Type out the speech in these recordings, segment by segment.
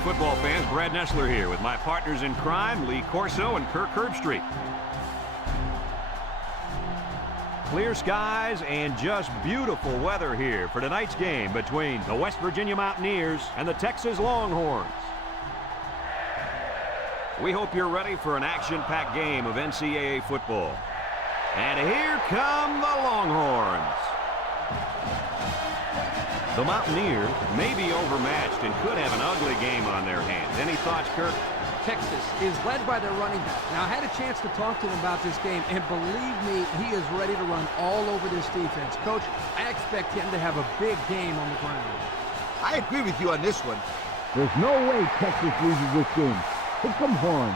football fans, Brad Nessler here with my partners in crime, Lee Corso and Kirk Herbstreit. Clear skies and just beautiful weather here for tonight's game between the West Virginia Mountaineers and the Texas Longhorns. We hope you're ready for an action-packed game of NCAA football. And here come the Longhorns. The Mountaineers may be overmatched and could have an ugly game on their hands. Any thoughts, Kirk? Texas is led by their running back. Now, I had a chance to talk to him about this game, and believe me, he is ready to run all over this defense. Coach, I expect him to have a big game on the ground. I agree with you on this one. There's no way Texas loses this game. Pick them horns.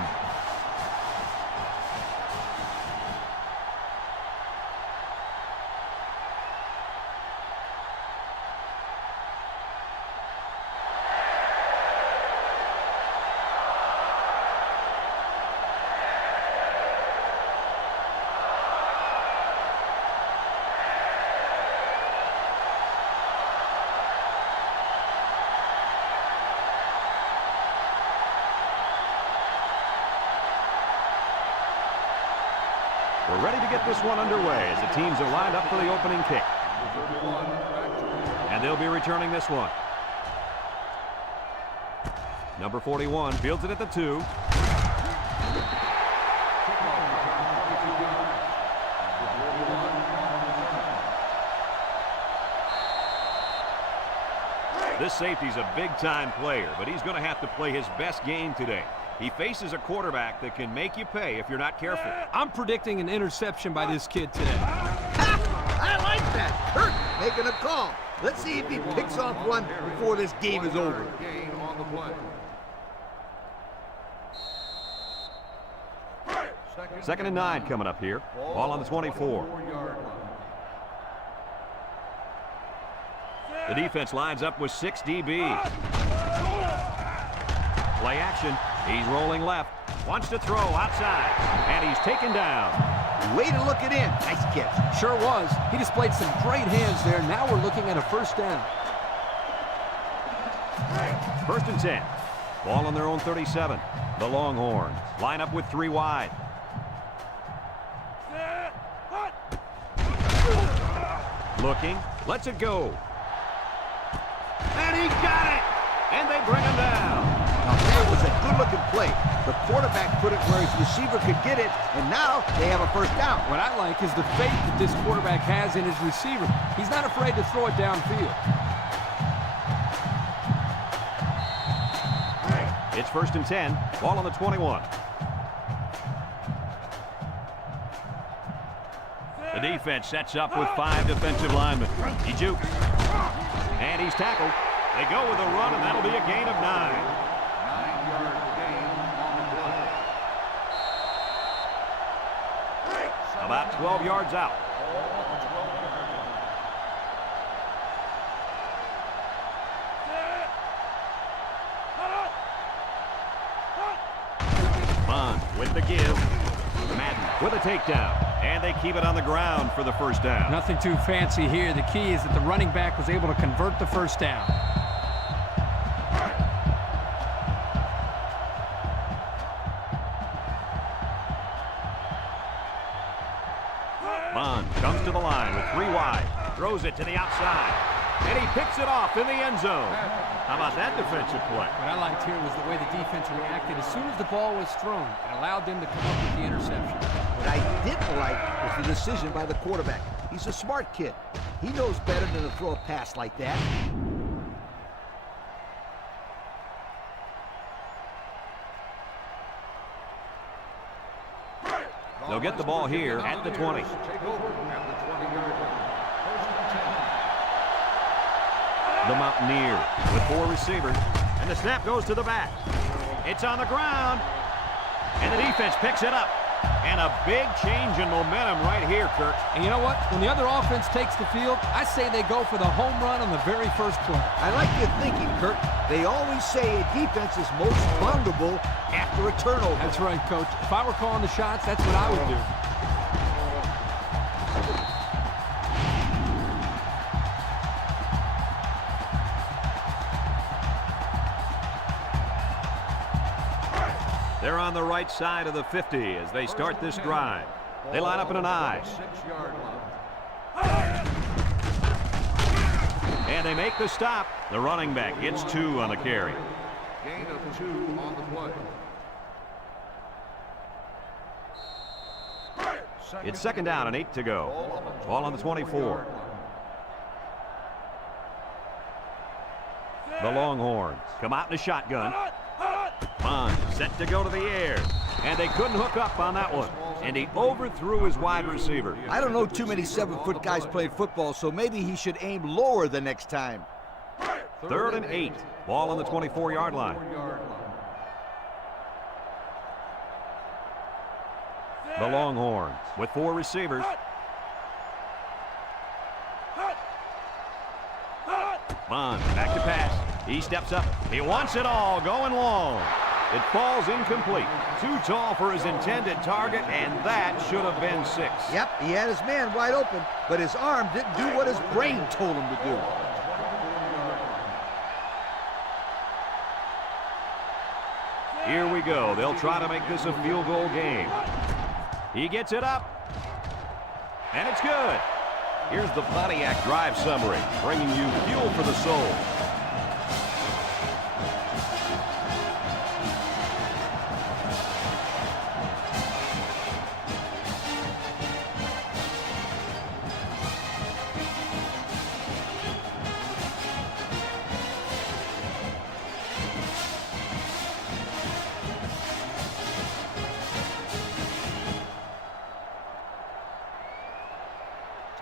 We're ready to get this one underway as the teams are lined up for the opening kick. And they'll be returning this one. Number 41 fields it at the 2. This safety's a big-time player, but he's going to have to play his best game today. He faces a quarterback that can make you pay if you're not careful. I'm predicting an interception by this kid today. I like that. Kirk making a call. Let's see if he picks off one before this game is over. Second and 9 coming up here. Ball on the 24. The defense lines up with 6 DBs. Play action. He's rolling left. Wants to throw outside. And he's taken down. Way to look it in. Nice catch. Sure was. He displayed some great hands there. Now we're looking at a first down. First and 10. Ball on their own 37. The Longhorns line up with 3 wide. Looking. Lets it go. And he got it. And they bring him down. Now, that was a good-looking play. The quarterback put it where his receiver could get it, and now they have a first down. What I like is the faith that this quarterback has in his receiver. He's not afraid to throw it downfield. It's first and 10. Ball on the 21. The defense sets up with 5 defensive linemen. He jukes. And he's tackled. They go with a run, and that'll be a gain of 9. About 12 yards out. Bond with the give. Madden with a takedown. And they keep it on the ground for the first down. Nothing too fancy here. The key is that the running back was able to convert the first down. Bond comes to the line with 3 wide. Throws it to the outside. And he picks it off in the end zone. How about that defensive play? What I liked here was the way the defense reacted. As soon as the ball was thrown, it allowed them to come up with the interception. What I didn't like was the decision by the quarterback. He's a smart kid. He knows better than to throw a pass like that. They'll get the ball here at the 20. The Mountaineers with 4 receivers. And the snap goes to the back. It's on the ground. And the defense picks it up. And a big change in momentum right here, Kirk. And you know what? When the other offense takes the field, I say they go for the home run on the very first play. I like your thinking, Kirk. They always say a defense is most vulnerable after a turnover. That's right, Coach. If I were calling the shots, that's what I would do. They're on the right side of the 50 as they start this drive. They line up in an I. And they make the stop. The running back gets 2 on the carry. Gain of 2 on the play. It's second down and 8 to go. Ball on the 24. The Longhorns come out in a shotgun. Bond set to go to the air. And they couldn't hook up on that one. And he overthrew his wide receiver. I don't know too many 7-foot guys playing football, so maybe he should aim lower the next time. Third and 8. Ball on the 24-yard line. The Longhorns with 4 receivers. Bond back to pass. He steps up. He wants it all, going long. It falls incomplete. Too tall for his intended target, and that should have been 6. Yep, he had his man wide open, but his arm didn't do what his brain told him to do. Here we go. They'll try to make this a field goal game. He gets it up. And it's good. Here's the Pontiac drive summary, bringing you fuel for the soul.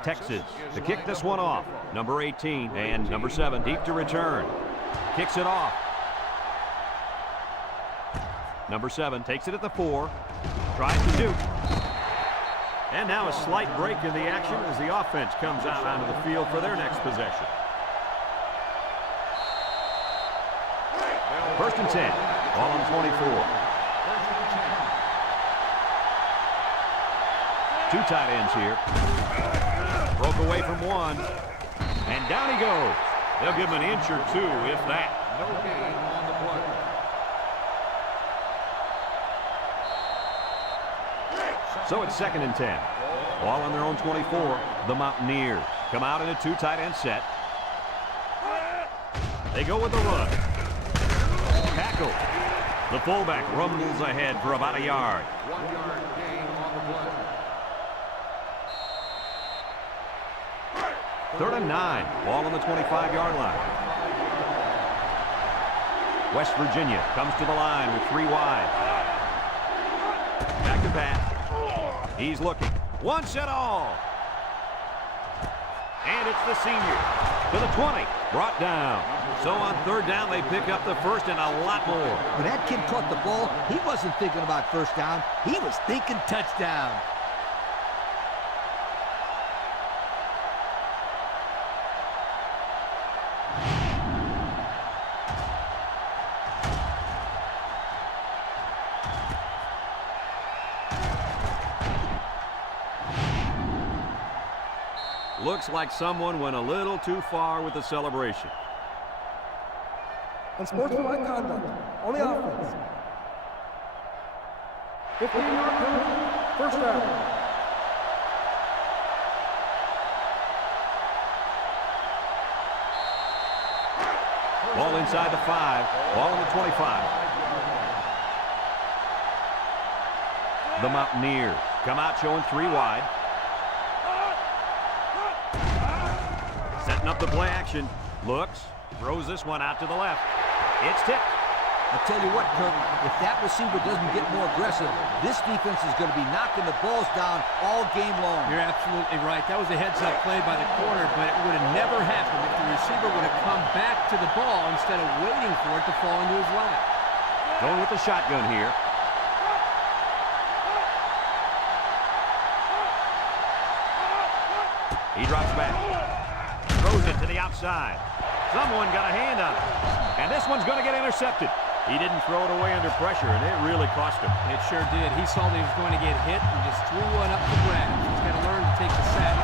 Texas to kick this one off. Number 18 and number 7 deep to return. Kicks it off. Number 7 takes it at the 4. Tries to shoot. And now a slight break in the action as the offense comes out onto the field for their next possession. First and 10. Ball on 24. 2 tight ends here. Broke away from 1. And down he goes. They'll give him an inch or 2, if that. No gain on the play. So it's second and 10. Ball on their own 24. The Mountaineers come out in a 2 tight end set. They go with the run. Tackle. The fullback rumbles ahead for about a yard. 1 yard gain on the play. Third and 9. Ball on the 25-yard line. West Virginia comes to the line with 3 wide. Back to pass. He's looking. Wants it all. And it's the senior. To the 20. Brought down. So on third down, they pick up the first and a lot more. When that kid caught the ball, he wasn't thinking about first down. He was thinking touchdown. Looks like someone went a little too far with the celebration. Unsportsmanlike conduct on the offense. 15-yard penalty, first down. Ball inside the 5. Ball on the 25. The Mountaineers come out showing 3 wide. Setting up the play action. Looks. Throws this one out to the left. It's tipped. I tell you what, Kirk, if that receiver doesn't get more aggressive, this defense is going to be knocking the balls down all game long. You're absolutely right. That was a heads-up play by the corner, but it would have never happened if the receiver would have come back to the ball instead of waiting for it to fall into his lap. Going with the shotgun here. He drops back. Throws it to the outside. Someone got a hand on it. And this one's going to get intercepted. He didn't throw it away under pressure, and it really cost him. It sure did. He saw that he was going to get hit and just threw one up the grab. He's got to learn to take the sack.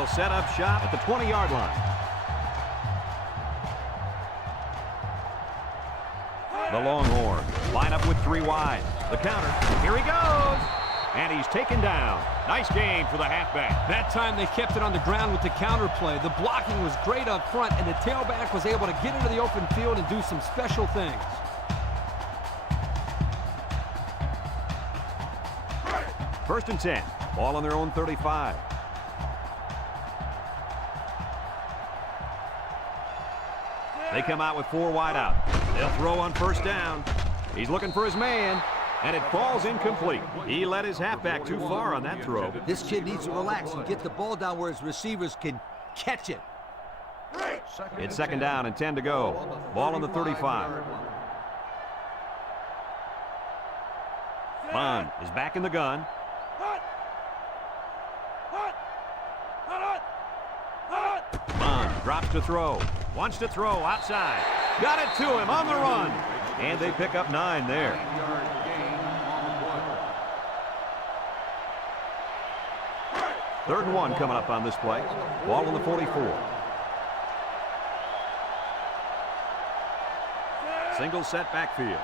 They'll set up shop at the 20-yard line. The Longhorns line up with 3 wide. The counter. Here he goes. And he's taken down. Nice game for the halfback. That time they kept it on the ground with the counter play. The blocking was great up front, and the tailback was able to get into the open field and do some special things. First and 10. Ball on their own 35. They come out with 4 wide out. They'll throw on first down. He's looking for his man, and it falls incomplete. He led his halfback too far on that throw. This kid needs to relax and get the ball down where his receivers can catch it. It's second down and 10 to go. Ball on the 35. Bond is back in the gun. Bond drops to throw. Wants to throw outside. Got it to him on the run. And they pick up 9 there. 9-yard gain on the play. 3rd and 1 coming up on this play. Ball on the 44. Single set backfield.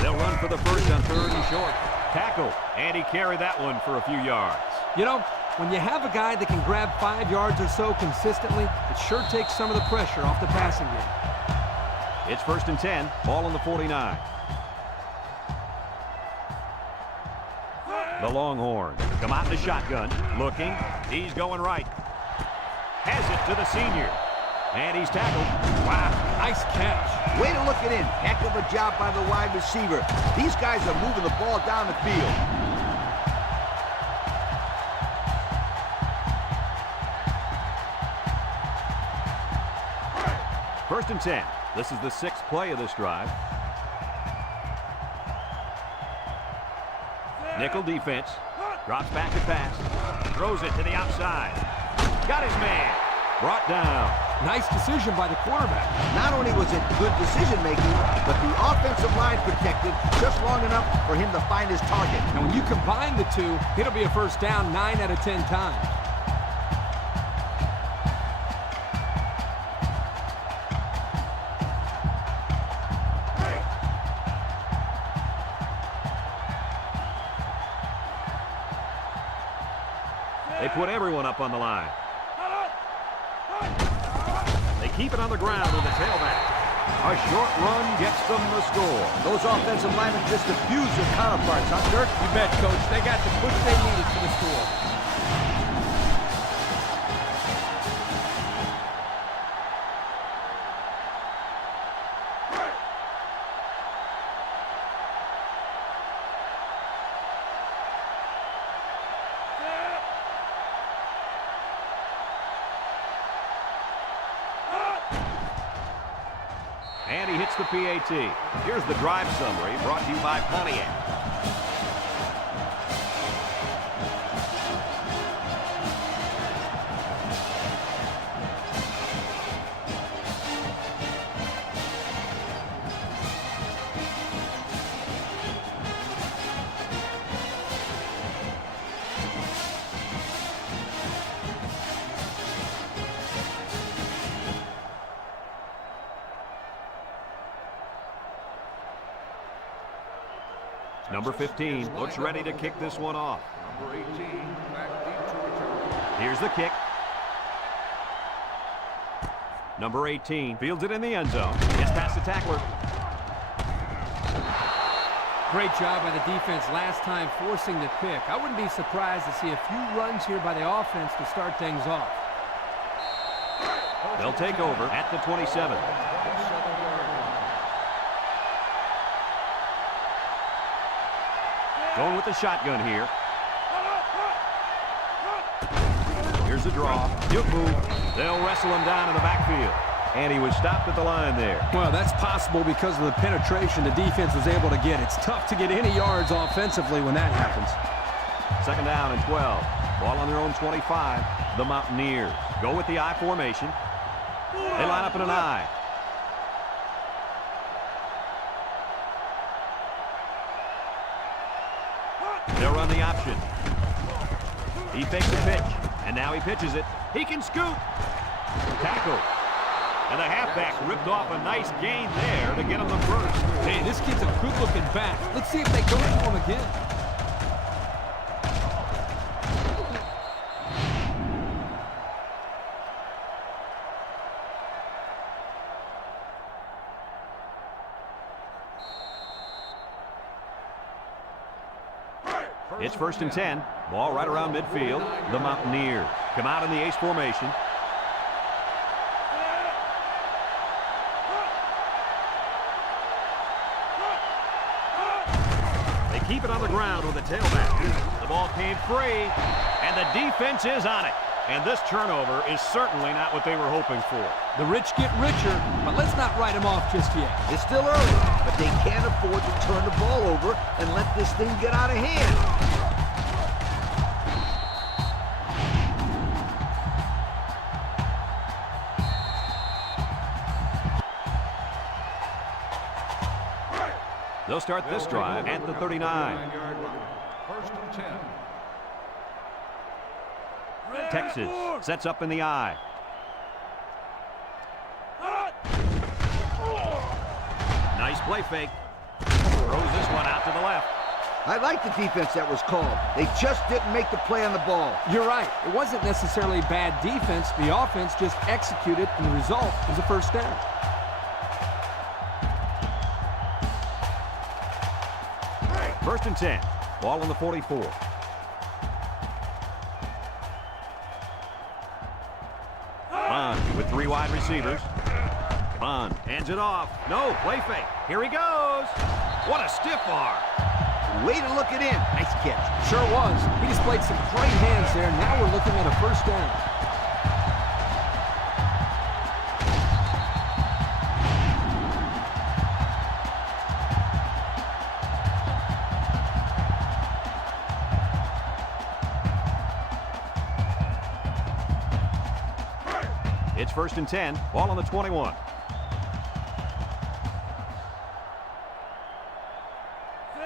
They'll run for the first on 3rd and short. Tackle, and he carried that one for a few yards. You know, when you have a guy that can grab 5 yards or so consistently, it sure takes some of the pressure off the passing game. It's 1st and 10. Ball on the 49. The Longhorns come out in the shotgun. Looking. He's going right. Has it to the senior. And he's tackled. Wow. Nice catch. Way to look it in. Heck of a job by the wide receiver. These guys are moving the ball down the field. First and 10. This is the 6th play of this drive. Nickel defense. Drops back to pass. Throws it to the outside. Got his man. Brought down. Nice decision by the quarterback. Not only was it good decision-making, but the offensive line protected just long enough for him to find his target. And when you combine the two, it'll be a first down 9 out of 10 times. They put everyone up on the line. They keep it on the ground with the tailback. A short run gets them the score. Those offensive linemen just abused their counterparts, huh, Dirk? You bet, Coach. They got the push they needed for the score. And he hits the PAT. Here's the drive summary brought to you by Pontiac. Number 15 looks ready to kick this one off. Number 18 back deep to return. Here's the kick. Number 18 fields it in the end zone. Gets past the tackler. Great job by the defense last time forcing the pick. I wouldn't be surprised to see a few runs here by the offense to start things off. They'll take over at the 27. Going with the shotgun here. Here's the draw. He'll move. They'll wrestle him down in the backfield. And he was stopped at the line there. Well, that's possible because of the penetration the defense was able to get. It's tough to get any yards offensively when that happens. Second down and 12. Ball on their own 25. The Mountaineers go with the I formation. They line up in an I. They'll run the option. He fakes a pitch, and now he pitches it. He can scoot. Tackle. And the halfback ripped off a nice gain there to get him the first. Hey, this kid's a good-looking back. Let's see if they go to him again. It's 1st and 10. Ball right around midfield. The Mountaineers come out in the ace formation. They keep it on the ground with the tailback. The ball came free, and the defense is on it. And this turnover is certainly not what they were hoping for. The rich get richer, but let's not write them off just yet. It's still early, but they can't afford to turn the ball over and let this thing get out of hand. They'll start this drive at the 39. 1st and 10. Texas sets up in the I. Nice play fake. Throws this one out to the left. I like the defense that was called. They just didn't make the play on the ball. You're right. It wasn't necessarily bad defense. The offense just executed, and the result was a first down. First and 10. Ball on the 44. Bond with 3 wide receivers. Bond hands it off. No, play fake. Here he goes. What a stiff arm. Way to look it in. Nice catch. Sure was. He displayed some great hands there. Now we're looking at a first down. It's 1st and 10. Ball on the 21.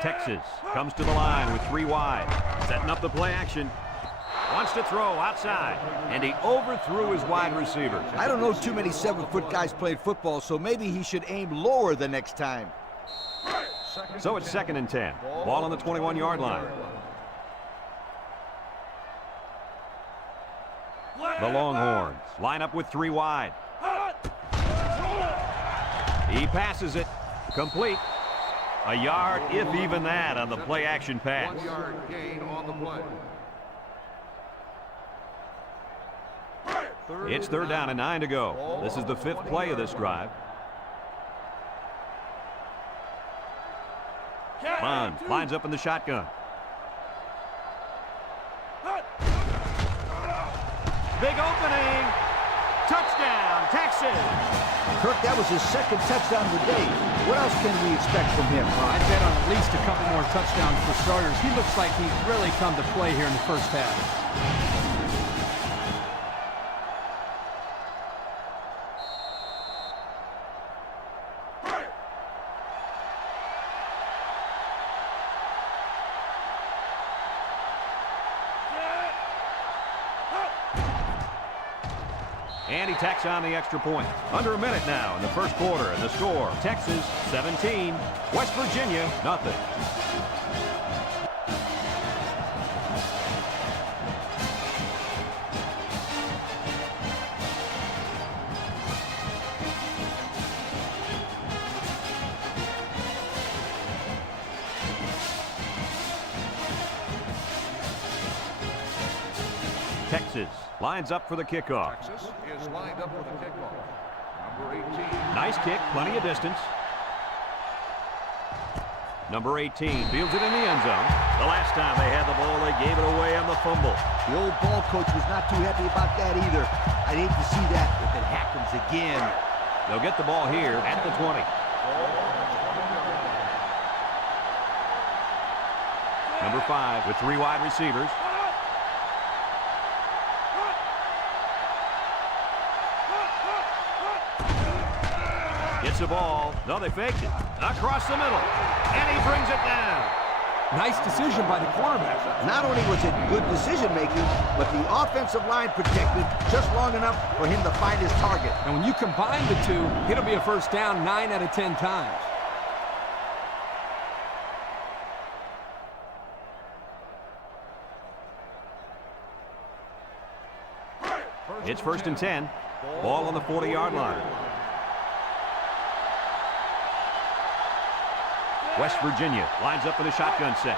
Texas comes to the line with 3 wide. Setting up the play action. Wants to throw outside. And he overthrew his wide receiver. I don't know too many 7-foot guys playing football, so maybe he should aim lower the next time. So it's 2nd and 10. Ball on the 21-yard line. The Longhorns line up with 3 wide. He passes it. Complete. A yard, if even that, on the play-action pass. 1-yard gain on the play. It's 3rd down and 9 to go. This is the 5th play of this drive. Bond lines up in the shotgun. Big opening. Touchdown, Texas. Kirk, that was his 2nd touchdown of the day. What else can we expect from him? Well, I'd bet on at least a couple more touchdowns for starters. He looks like he's really come to play here in the first half. And he tacks on the extra point. Under a minute now in the first quarter, and the score, Texas 17, West Virginia nothing. Texas lines up for the kickoff. Texas is lined up for the kickoff. Number 18. Nice kick, plenty of distance. Number 18 fields it in the end zone. The last time they had the ball, they gave it away on the fumble. The old ball coach was not too happy about that either. I'd hate to see that if it happens again. They'll get the ball here at the 20. Number 5 with 3 wide receivers. Gets the ball. No, they faked it. Across the middle. And he brings it down. Nice decision by the quarterback. Not only was it good decision-making, but the offensive line protected just long enough for him to find his target. And when you combine the two, it'll be a first down 9 out of 10 times. It's 1st and 10. Ball on the 40-yard line. West Virginia lines up in a shotgun set.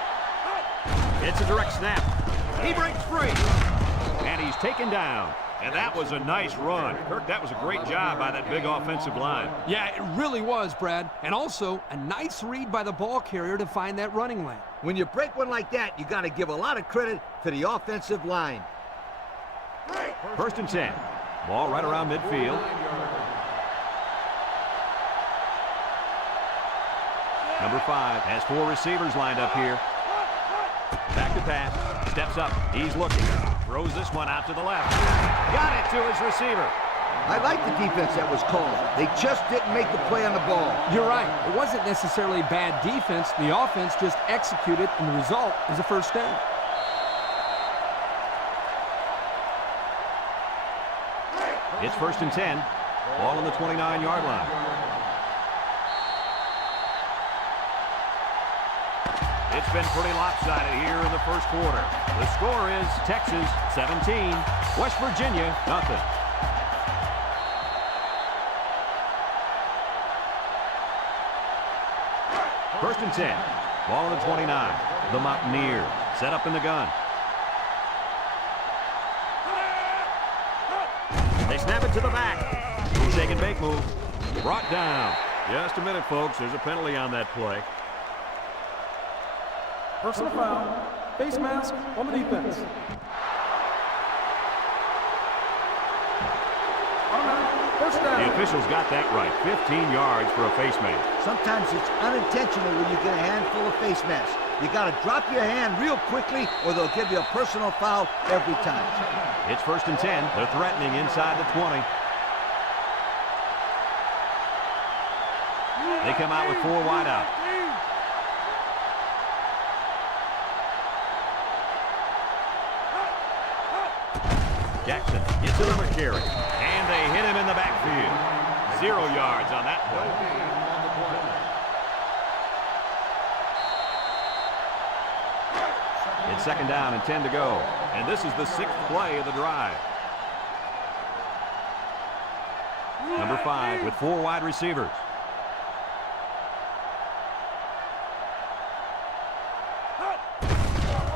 It's a direct snap. He breaks free. And he's taken down. And that was a nice run. Kirk, that was a great job by that big offensive line. Yeah, it really was, Brad. And also, a nice read by the ball carrier to find that running lane. When you break one like that, you got to give a lot of credit to the offensive line. 1st and 10. Ball right around midfield. Number 5 has 4 receivers lined up here. Back to pass. Steps up. He's looking. Throws this one out to the left. Got it to his receiver. I like the defense that was called. They just didn't make the play on the ball. You're right. It wasn't necessarily bad defense. The offense just executed, and the result is a first down. It's 1st and 10. Ball on the 29-yard line. It's been pretty lopsided here in the first quarter. The score is Texas 17, West Virginia nothing. First and 10. Ball on the 29. The Mountaineers set up in the gun. They snap it to the back. Shake and bake move. Brought down. Just a minute, folks. There's a penalty on that play. Personal foul. Face mask on the defense. Automatic. First down. The officials got that right. 15 yards for a face mask. Sometimes it's unintentional when you get a handful of face masks. You got to drop your hand real quickly or they'll give you a personal foul every time. It's 1st and 10. They're threatening inside the 20. They come out with 4 wide out. Jackson gets another carry. And they hit him in the backfield. 0 yards on that play. It's 2nd down and 10 to go. And this is the 6th play of the drive. Number 5 with 4 wide receivers.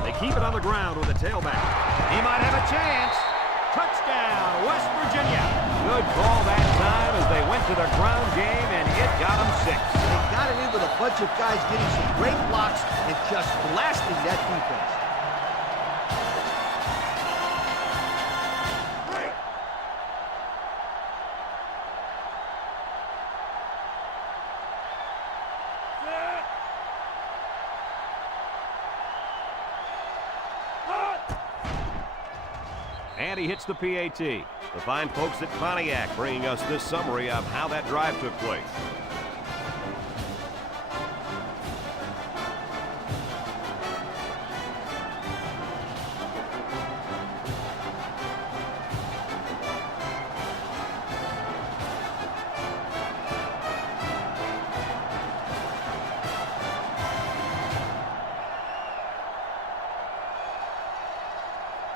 They keep it on the ground with a tailback. He might have a chance. Touchdown, West Virginia. Good call that time as they went to the ground game, and it got them 6. They got it in with a bunch of guys getting some great blocks and just blasting that defense. And he hits the PAT. The fine folks at Pontiac bringing us this summary of how that drive took place.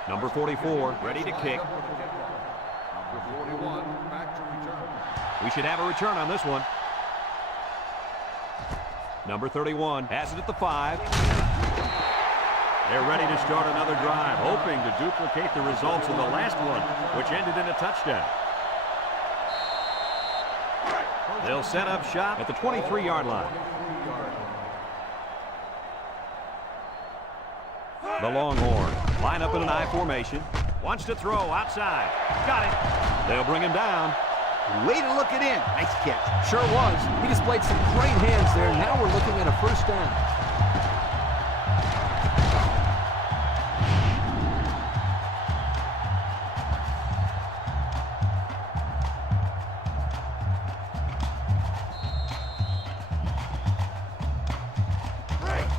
Number 44, ready to kick. Number 41, back to return. We should have a return on this one. Number 31 has it at the 5. They're ready to start another drive, hoping to duplicate the results of the last one, which ended in a touchdown. They'll set up shop at the 23-yard line. The Longhorns line up in an I formation. Wants to throw outside. Got it. They'll bring him down. Way to look it in. Nice catch. Sure was. He displayed some great hands there. Now we're looking at a first down.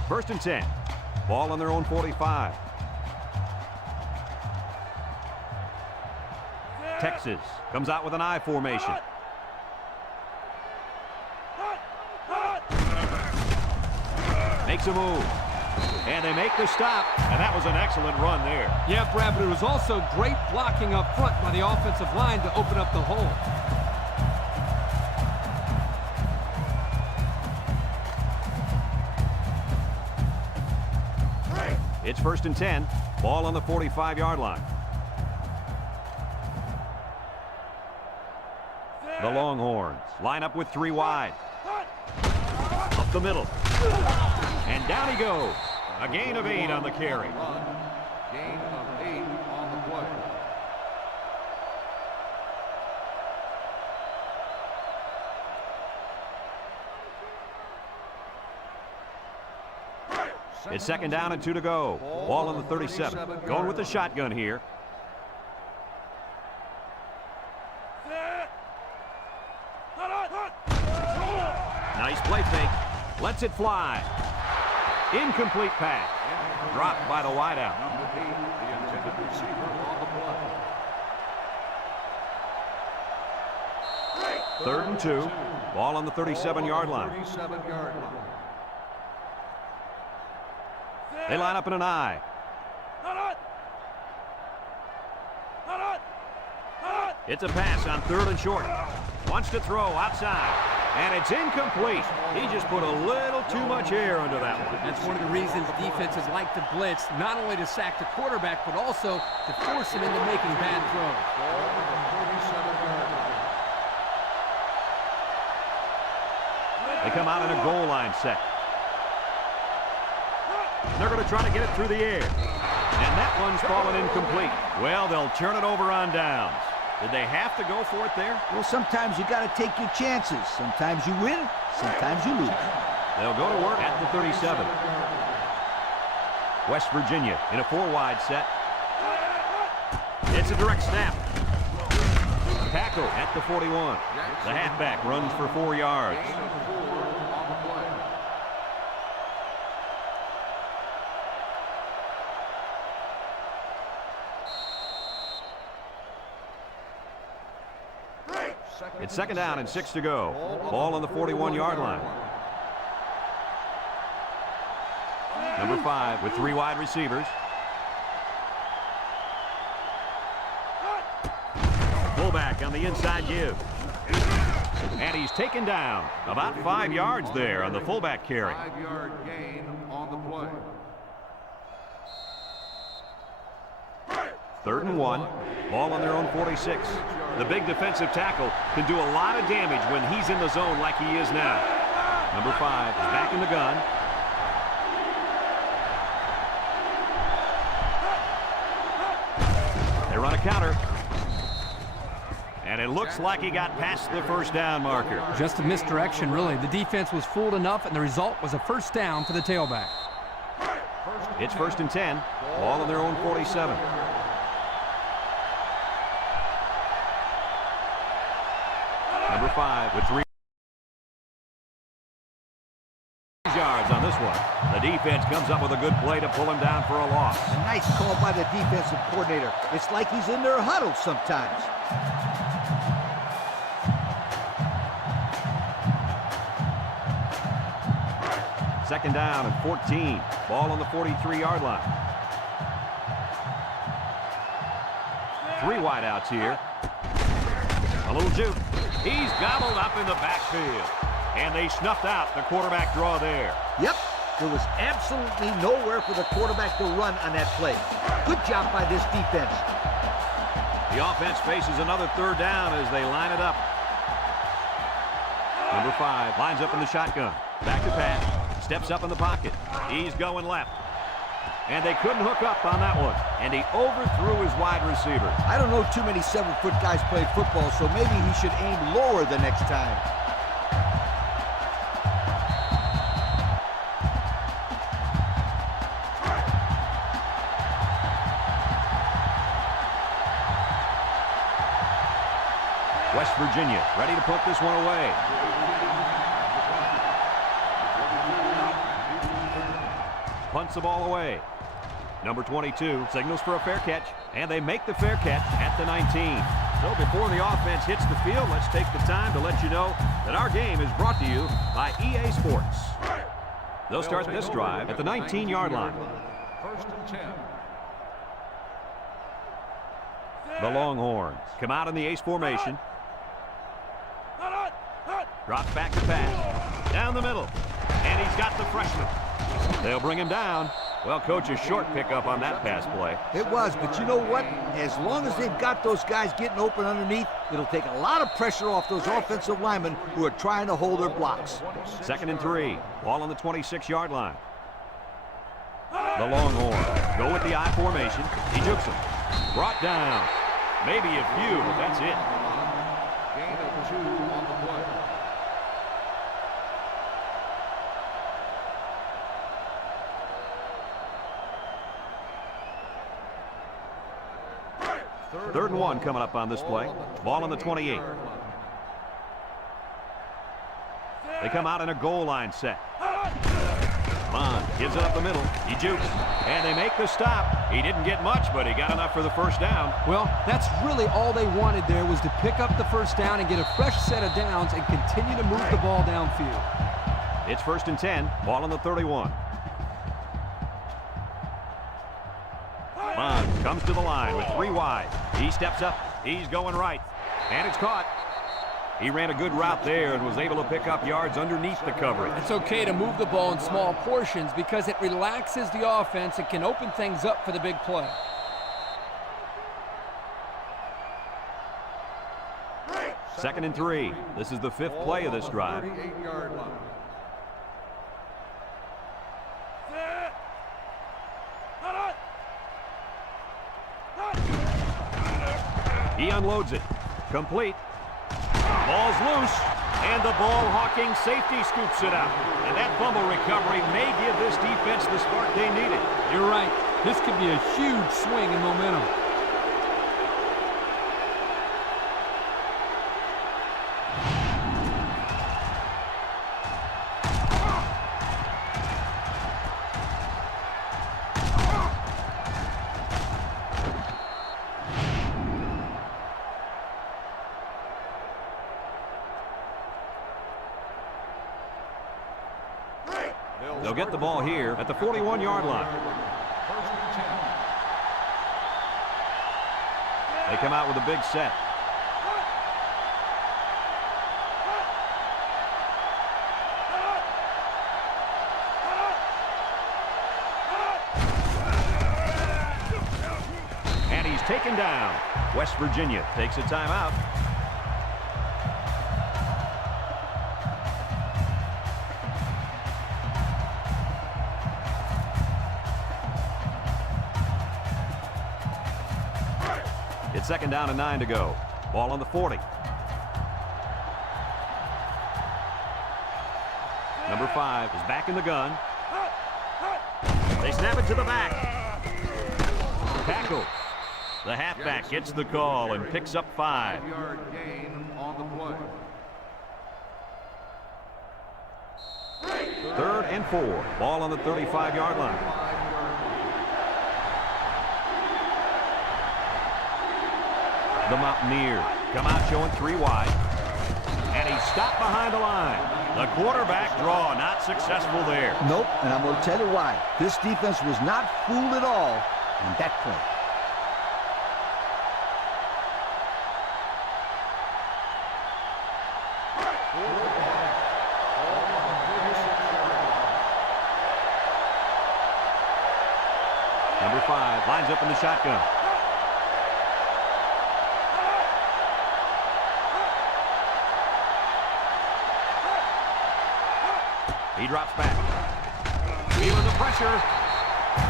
First and 10. Ball on their own 45. Texas comes out with an I formation. Makes a move. And they make the stop, and that was an excellent run there. Yeah, Brad, but it was also great blocking up front by the offensive line to open up the hole. It's 1st and 10. Ball on the 45-yard line. The Longhorns line up with 3 wide. Up the middle. And down he goes. A gain of 8 on the carry. Gain of 8 on the play. It's 2nd down and 2 to go. Ball on the 37. Going with the shotgun here. Nice play fake. Lets it fly. Incomplete pass. Dropped by the wideout. Number 8, the intended receiver on the play. 3rd and 2. Ball on the 37-yard line. 37-yard line. They line up in an I. It's a pass on 3rd and short. Wants to throw outside. And it's incomplete. He just put a little too much air under that one. That's one of the reasons defenses like to blitz, not only to sack the quarterback, but also to force him into making bad throws. Ball on the 37-yard line. They come out in a goal line set. They're going to try to get it through the air. And that one's fallen incomplete. Well, they'll turn it over on downs. Did they have to go for it there? Well, sometimes you got to take your chances. Sometimes you win, sometimes you lose. They'll go to work at the 37. West Virginia in a 4-wide set. It's a direct snap. Tackle at the 41. The halfback runs for 4 yards. Gain of 4 on the play. It's 2nd down and 6 to go. Ball on the 41-yard line. Number 5 with 3 wide receivers. Fullback on the inside give. And he's taken down about 5 yards there on the fullback carry. 5-yard gain on the play. 3rd and 1. Ball on their own 46. The big defensive tackle can do a lot of damage when he's in the zone like he is now. Number 5 is back in the gun. They run a counter. And it looks like he got past the 1st down marker. Just a misdirection, really. The defense was fooled enough, and the result was a 1st down for the tailback. It's 1st and 10. Ball on their own 47. Number 5 with 3 yards on this one. The defense comes up with a good play to pull him down for a loss. A nice call by the defensive coordinator. It's like he's in their huddle sometimes. Second down and 14. Ball on the 43-yard line. 3 wideouts here. A little juke. He's gobbled up in the backfield. And they snuffed out the quarterback draw there. Yep, there was absolutely nowhere for the quarterback to run on that play. Good job by this defense. The offense faces another 3rd down as they line it up. Number 5 lines up in the shotgun. Back to pass. Steps up in the pocket. He's going left. And they couldn't hook up on that one. And he overthrew his wide receiver. I don't know too many 7-foot guys play football, so maybe he should aim lower the next time. West Virginia ready to put this one away. punts the ball away. Number 22 signals for a fair catch, and they make the fair catch at the 19. So before the offense hits the field, let's take the time to let you know that our game is brought to you by EA Sports. They'll start this drive at the 19-yard line. First and 10. The Longhorns come out in the ace formation. Drops back to pass. Down the middle. And he's got the freshman. They'll bring him down. Well, coach, a short pickup on that pass play. It was, but you know what? As long as they've got those guys getting open underneath, it'll take a lot of pressure off those offensive linemen who are trying to hold their blocks. 2nd and 3. Ball on the 26-yard line. The Longhorns go with the I formation. He jukes him. Brought down. Maybe a few, but that's it. Gain of 2 on the play. Third and 1 coming up on this play. Ball on the 28. They come out in a goal line set. Bond gives it up the middle. He jukes. And they make the stop. He didn't get much, but he got enough for the first down. Well, that's really all they wanted there, was to pick up the first down and get a fresh set of downs and continue to move the ball downfield. It's 1st and 10. Ball on the 31. Bond comes to the line with 3 wide. He steps up. He's going right. And it's caught. He ran a good route there and was able to pick up yards underneath the coverage. It's okay to move the ball in small portions because it relaxes the offense and can open things up for the big play. Second and 3. This is the 5th play of this drive. 38-yard line. He unloads it. Complete. Ball's loose. And the ball-hawking safety scoops it out. And that fumble recovery may give this defense the spark they needed. You're right. This could be a huge swing in momentum. They'll get the ball here at the 41-yard line. First and 10. They come out with a big set. And he's taken down. West Virginia takes a timeout. It's 2nd down and 9 to go. Ball on the 40. Number 5 is back in the gun. They snap it to the back. Tackle. The halfback gets the call and picks up 5. 5-yard gain on the play. 3rd and 4. Ball on the 35-yard line. 5-yard gain. The Mountaineers come out showing 3 wide. And he's stopped behind the line. The quarterback draw not successful there. Nope, and I'm going to tell you why. This defense was not fooled at all on that play. Number 5 lines up in the shotgun. He drops back. Feeling the pressure.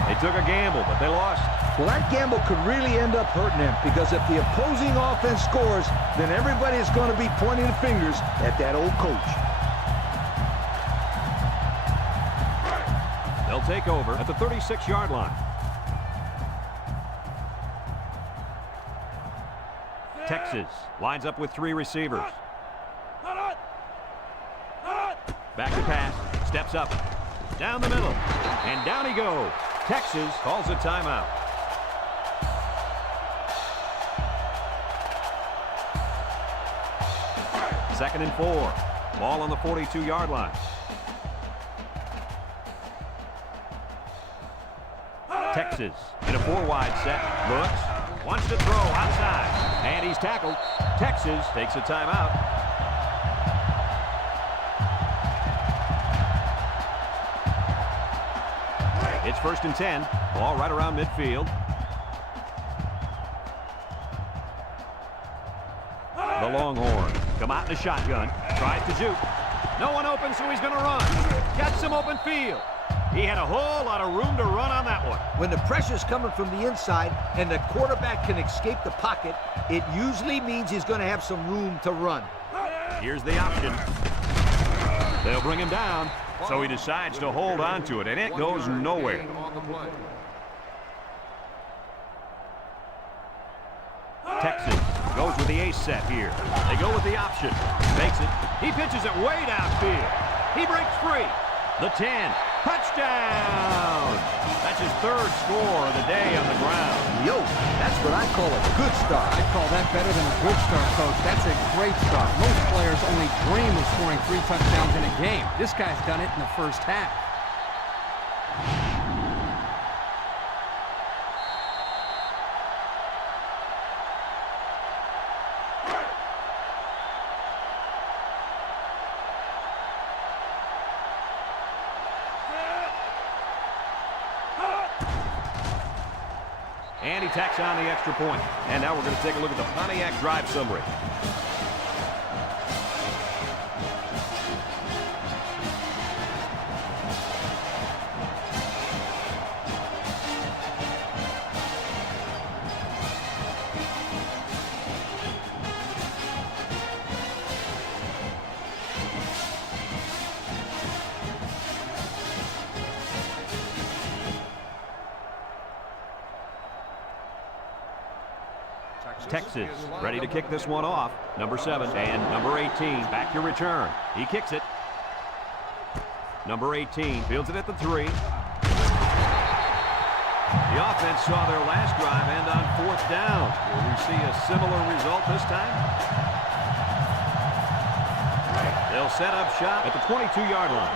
They took a gamble, but they lost. Well, that gamble could really end up hurting them, because if the opposing offense scores, then everybody is going to be pointing the fingers at that old coach. They'll take over at the 36-yard line. Texas lines up with 3 receivers. Back to pass. Steps up. Down the middle. And down he goes. Texas calls a timeout. Second and 4. Ball on the 42-yard line. Texas in a 4-wide set. Looks. Wants to throw outside. And he's tackled. Texas takes a timeout. It's first and 10. Ball right around midfield. The Longhorn come out in the shotgun. Tries to juke. No one open, so he's going to run. Got some open field. He had a whole lot of room to run on that one. When the pressure's coming from the inside and the quarterback can escape the pocket, it usually means he's going to have some room to run. Here's the option. They'll bring him down, so he decides to hold on to it, and it goes nowhere. Texas goes with the ace set here. They go with the option. Makes it. He pitches it way downfield. He breaks free. The 10. Touchdown! That's his third score of the day on the ground. Yo, that's what I call a good start. I call that better than a good start, Coach. That's a great start. Most players only dream of scoring 3 touchdowns in a game. This guy's done it in the first half. And he tacks on the extra point. And now we're going to take a look at the Pontiac drive summary. Texas ready to kick this one off. Number 7 and number 18 back to return. He kicks it. Number 18 fields it at the 3. The offense saw their last drive end on 4th down. Will we see a similar result this time? They'll set up shop at the 22-yard line.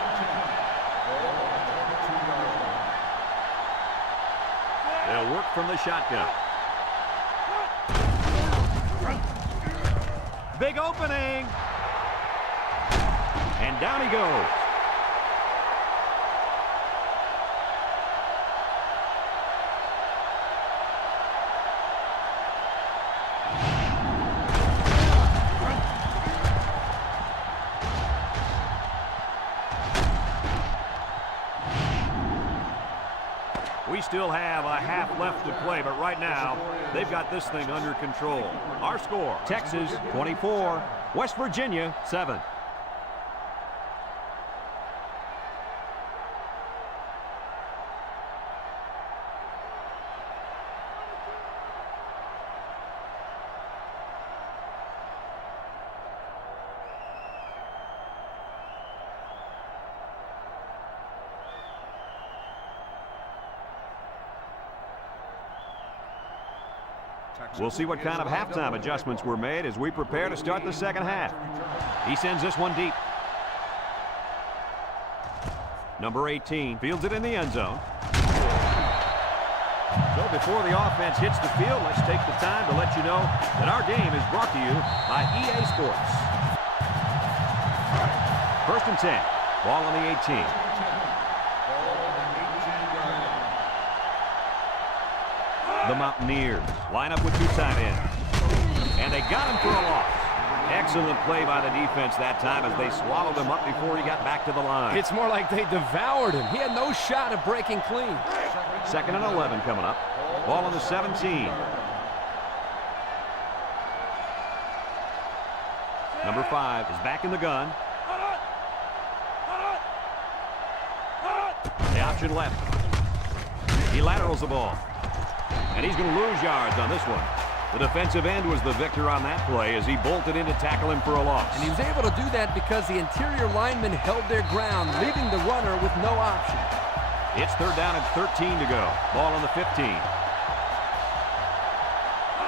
They'll work from the shotgun. Big opening. And down he goes. We still have a half left to play, but right now, they've got this thing under control. Our score, Texas 24, West Virginia 7. We'll see what kind of halftime adjustments were made as we prepare to start the second half. He sends this one deep. Number 18 fields it in the end zone. So before the offense hits the field, let's take the time to let you know that our game is brought to you by EA Sports. First and 10. Ball on the 18. The Mountaineers line up with 2 tight ends. And they got him for a loss. Excellent play by the defense that time as they swallowed him up before he got back to the line. It's more like they devoured him. He had no shot of breaking clean. Second and 11 coming up. Ball on the 17. Number 5 is back in the gun. The option left. He laterals the ball. And he's going to lose yards on this one. The defensive end was the victor on that play as he bolted in to tackle him for a loss. And he was able to do that because the interior linemen held their ground, leaving the runner with no option. It's 3rd down and 13 to go. Ball on the 15.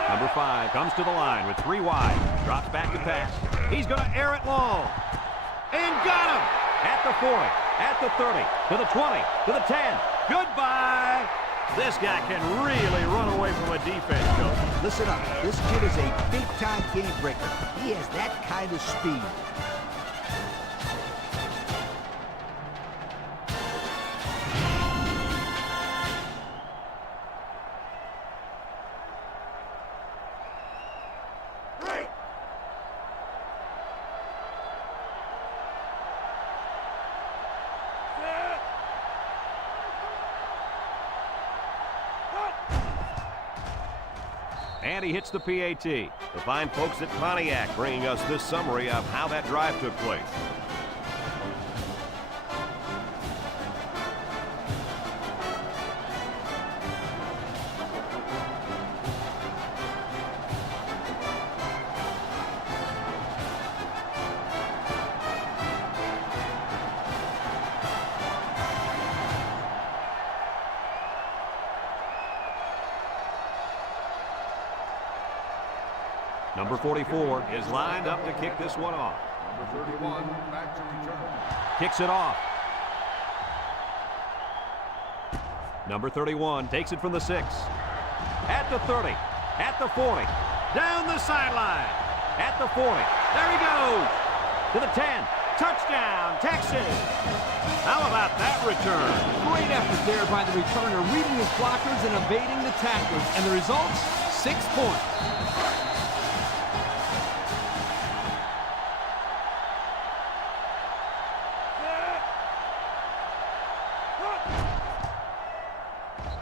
Number 5 comes to the line with 3 wide. Drops back to pass. He's going to air it long. And got him! At the 40, at the 30, to the 20, to the 10. Goodbye! This guy can really run away from a defense, Coach. Listen up. This kid is a big-time game breaker. He has that kind of speed. And he hits the PAT. The fine folks at Pontiac bringing us this summary of how that drive took place. Number 44 is lined up to kick this one off. Number 31, back to return. Kicks it off. Number 31 takes it from the 6. At the 30. At the 40. Down the sideline. At the 40. There he goes. To the 10. Touchdown, Texas. How about that return? Great effort there by the returner, reading his blockers and evading the tacklers. And the results, 6 points.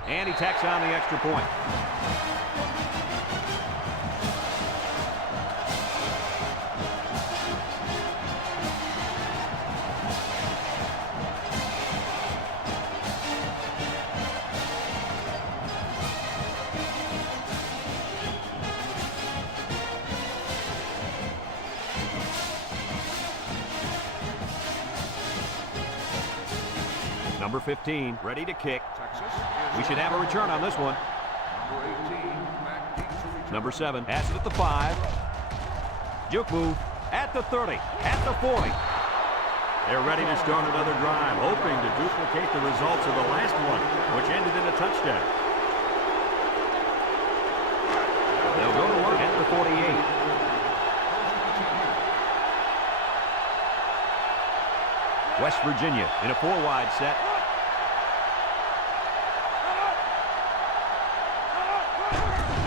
And he tacks on the extra point. Number 15, ready to kick. Texas. We should have a return on this one. Number 18, back deep to return. Number 7 has it at the 5. Juke move at the 30, at the 40. They're ready to start another drive, hoping to duplicate the results of the last one, which ended in a touchdown. They'll go to work at the 48. West Virginia in a 4-wide set.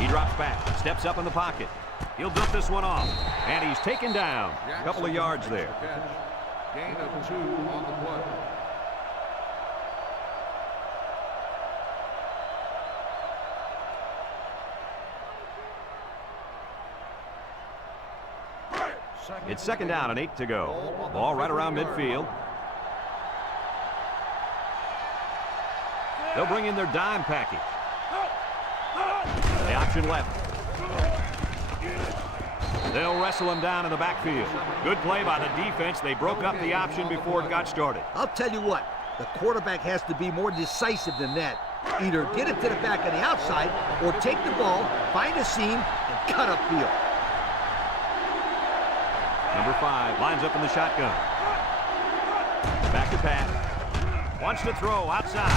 He drops back, steps up in the pocket. He'll dump this one off, and he's taken down. A couple of yards there. Catch. Gain of 2 on the play. It's 2nd down and 8 to go. Ball right around midfield. They'll bring in their dime package. The option left. They'll wrestle him down in the backfield. Good play by the defense. They broke up the option before it got started. I'll tell you what, the quarterback has to be more decisive than that. Either get it to the back on the outside or take the ball, find a seam, and cut upfield. Number 5 lines up in the shotgun. Back to pass. Wants to throw outside.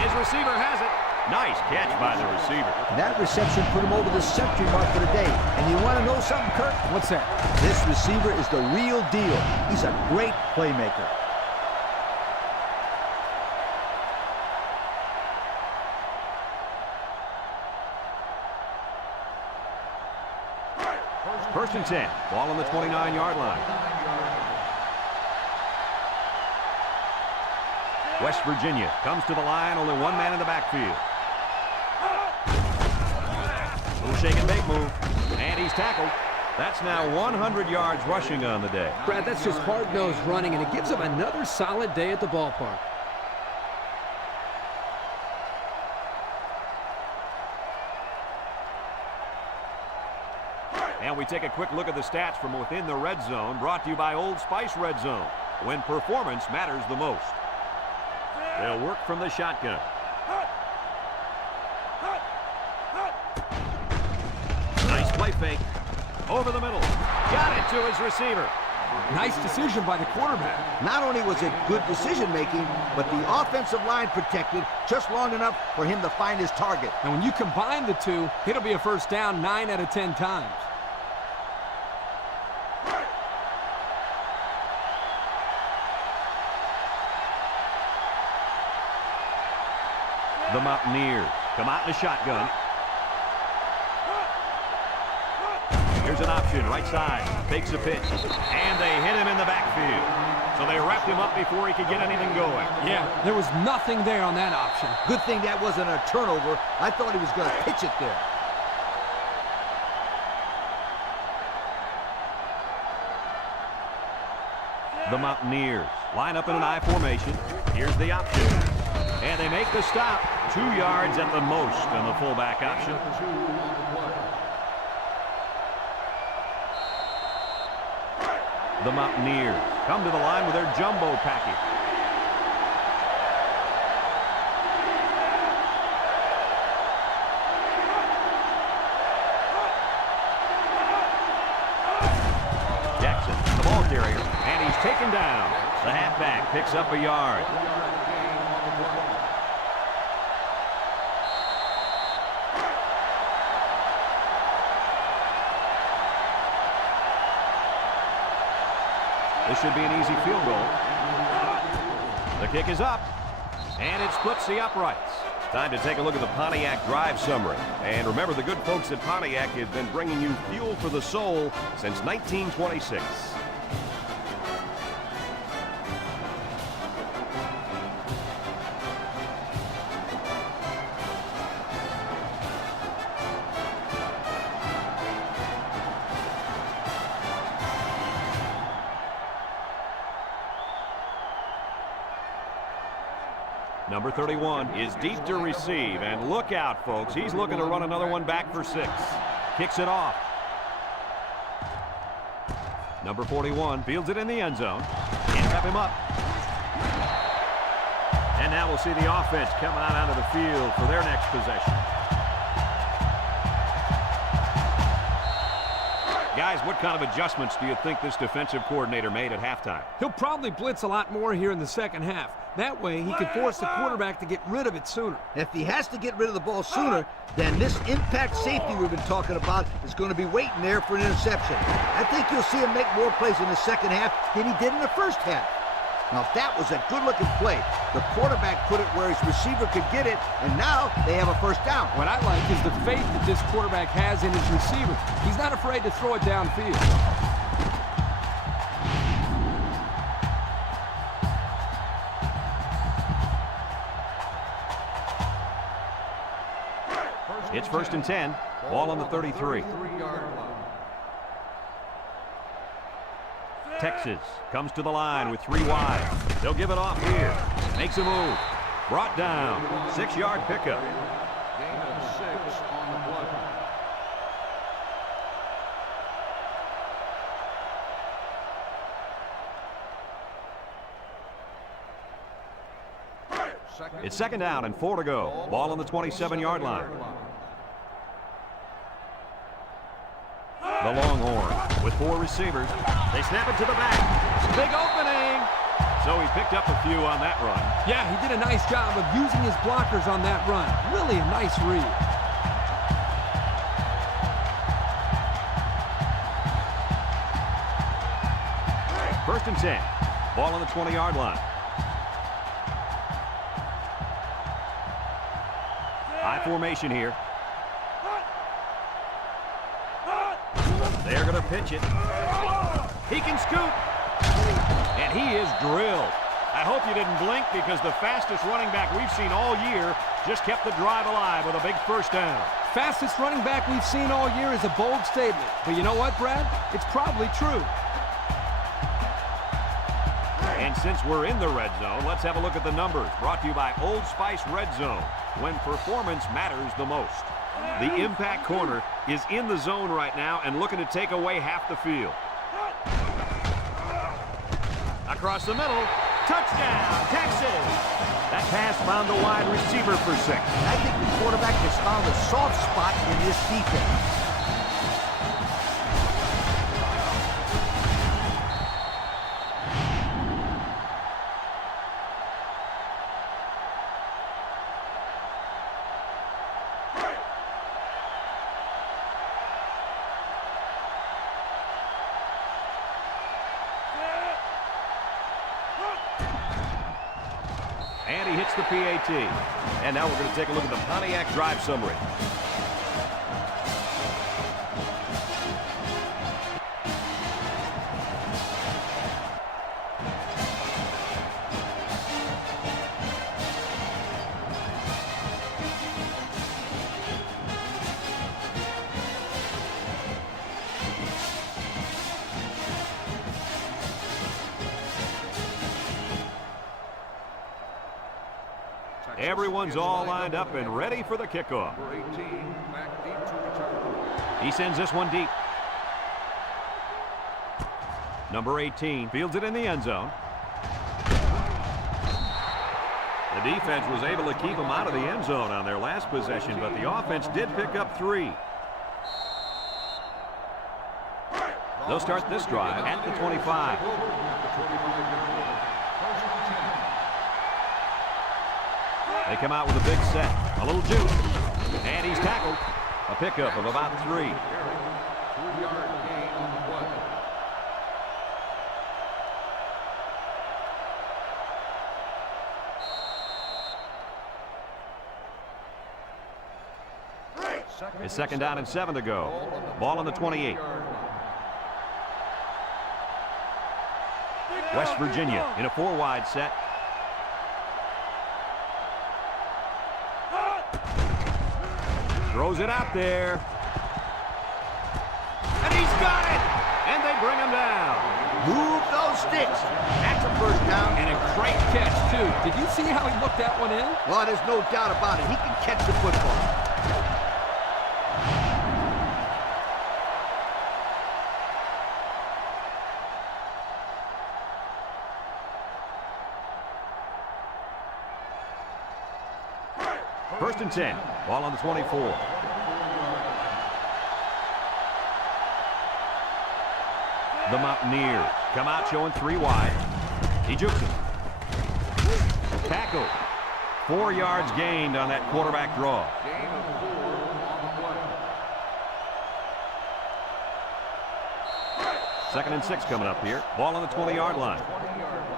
His receiver has it. Nice catch by the receiver. That reception put him over the century mark for the day. And you want to know something, Kirk? What's that? This receiver is the real deal. He's a great playmaker. First and 10. Ball on the 29-yard line. West Virginia comes to the line. Only one man in the backfield. Little shake and bake move. And he's tackled. That's now 100 yards rushing on the day. Brad, that's just hard-nosed running, and it gives him another solid day at the ballpark. And we take a quick look at the stats from within the red zone, brought to you by Old Spice Red Zone, when performance matters the most. They'll work from the shotgun. Nice play fake. Over the middle. Got it to his receiver. Nice decision by the quarterback. Not only was it good decision-making, but the offensive line protected just long enough for him to find his target. And when you combine the two, it'll be a first down 9 out of 10 times. The Mountaineers come out in a shotgun. Here's an option, right side. Fakes a pitch. And they hit him in the backfield. So they wrapped him up before he could get anything going. Yeah, there was nothing there on that option. Good thing that wasn't a turnover. I thought he was going to pitch it there. The Mountaineers line up in an I formation. Here's the option. And they make the stop. 2 yards at the most on the fullback option. The Mountaineers come to the line with their jumbo package. Jackson, the ball carrier, and he's taken down. The halfback picks up a yard. This should be an easy field goal. The kick is up, and it splits the uprights. Time to take a look at the Pontiac drive summary. And remember, the good folks at Pontiac have been bringing you fuel for the soul since 1926. Number 31 is deep to receive, and look out, folks. He's looking to run another one back for 6. Kicks it off. Number 41 fields it in the end zone. Can't wrap him up. And now we'll see the offense come out onto the field for their next possession. Guys, what kind of adjustments do you think this defensive coordinator made at halftime? He'll probably blitz a lot more here in the second half. That way, he could force the quarterback to get rid of it sooner. If he has to get rid of the ball sooner, then this impact safety we've been talking about is going to be waiting there for an interception. I think you'll see him make more plays in the second half than he did in the first half. Now, that was a good-looking play. The quarterback put it where his receiver could get it, and now they have a first down. What I like is the faith that this quarterback has in his receiver. He's not afraid to throw it downfield. It's 1st and 10. Ball on the 33. Texas comes to the line with 3 wide. They'll give it off here. Makes a move. Brought down. 6-yard pickup. Gain of 6 on the play. It's 2nd down and 4 to go. Ball on the 27-yard line. The Longhorn with 4 receivers. They snap it to the back. Big opening. So he picked up a few on that run. Yeah, he did a nice job of using his blockers on that run. Really a nice read. First and 10. Ball on the 20-yard line. High formation here. They're going to pitch it. He can scoot. And he is drilled. I hope you didn't blink because the fastest running back we've seen all year just kept the drive alive with a big first down. Fastest running back we've seen all year is a bold statement. But you know what, Brad? It's probably true. And since we're in the red zone, let's have a look at the numbers. Brought to you by Old Spice Red Zone, when performance matters the most. The impact corner is in the zone right now and looking to take away half the field. Across the middle, touchdown, Texas! That pass found the wide receiver for 6. I think the quarterback has found a soft spot in this defense. And he hits the PAT. And now we're going to take a look at the Pontiac drive summary. Everyone's all lined up and ready for the kickoff. Number 18, back deep to return. He sends this one deep. Number 18 fields it in the end zone. The defense was able to keep him out of the end zone on their last possession, but the offense did pick up 3. They'll start this drive at the 25. They come out with a big set, a little juice, and he's tackled. A pickup of about 3. 3-yard gain on the play. It's 2nd down and 7 to go. Ball on the 28. West Virginia in a 4-wide set. Throws it out there. And he's got it! And they bring him down. Move those sticks. That's a first down. And a great catch, too. Did you see how he looked that one in? Well, there's no doubt about it. He can catch the football. First and 10. Ball on the 24. The Mountaineers come out showing 3 wide. He jukes it. Tackle. 4 yards gained on that quarterback draw. Gain of 4 on the play. 2nd and 6 coming up here. Ball on the 20-yard line. 20-yard line.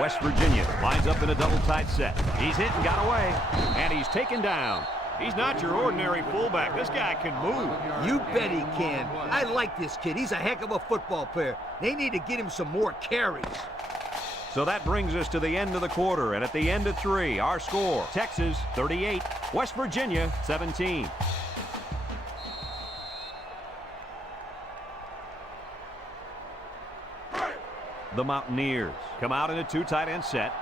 West Virginia lines up in a double tight set. He's hit and got away. And he's taken down. He's not your ordinary fullback. This guy can move. You bet he can. I like this kid. He's a heck of a football player. They need to get him some more carries. So that brings us to the end of the quarter. And at the end of 3, our score, Texas 38, West Virginia 17. The Mountaineers come out in a 2 tight end set.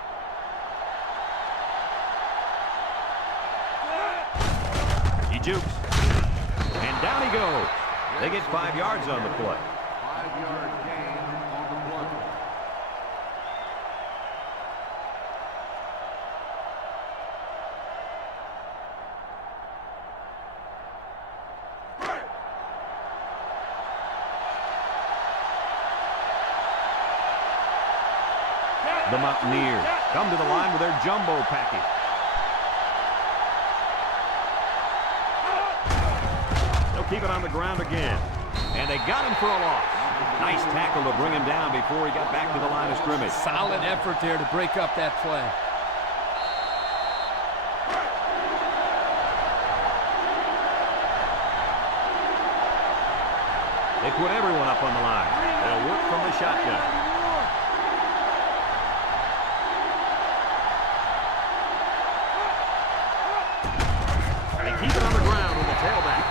He jukes. And down he goes. They get 5 yards on the play. 5-yard gain on the play. The Mountaineers come to the line with their jumbo package. They'll keep it on the ground again. And they got him for a loss. Nice tackle to bring him down before he got back to the line of scrimmage. Solid effort there to break up that play. They put everyone up on the line. They'll work from the shotgun. Keep it on the ground with the tailback.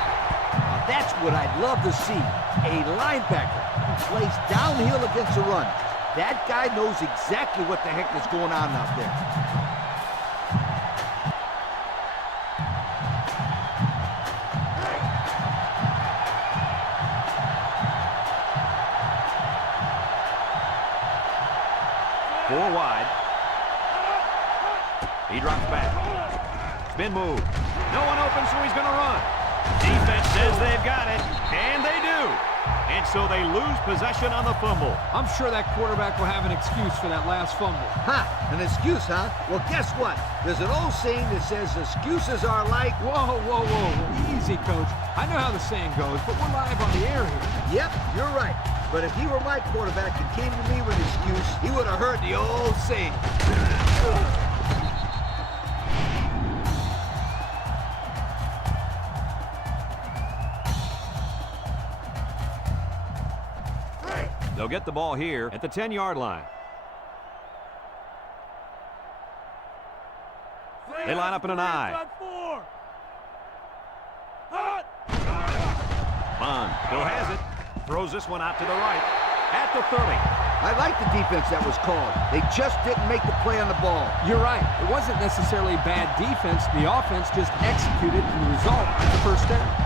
Now that's what I'd love to see. A linebacker who plays downhill against the run. That guy knows exactly what the heck is going on out there. 4 wide. He drops back. Spin move. No one open, so he's going to run. Defense says they've got it, and they do. And so they lose possession on the fumble. I'm sure that quarterback will have an excuse for that last fumble. Ha! An excuse, huh? Well, guess what? There's an old saying that says excuses are like... Whoa, whoa, whoa. Easy, Coach. I know how the saying goes, but we're live on the air here. Yep, you're right. But if he were my quarterback and came to me with an excuse, he would have heard the old saying. They'll get the ball here at the 10-yard line. They line up in an I. Bond still has it. Throws this one out to the right. At the 30. I like the defense that was called. They just didn't make the play on the ball. You're right. It wasn't necessarily bad defense. The offense just executed, and the result was the first down.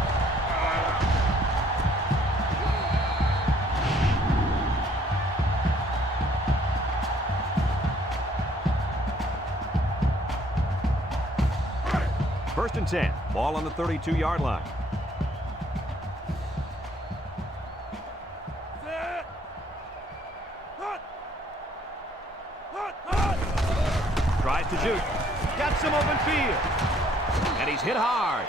First and 10. Ball on the 32-yard line. Tries to juke. Got some open field. And he's hit hard.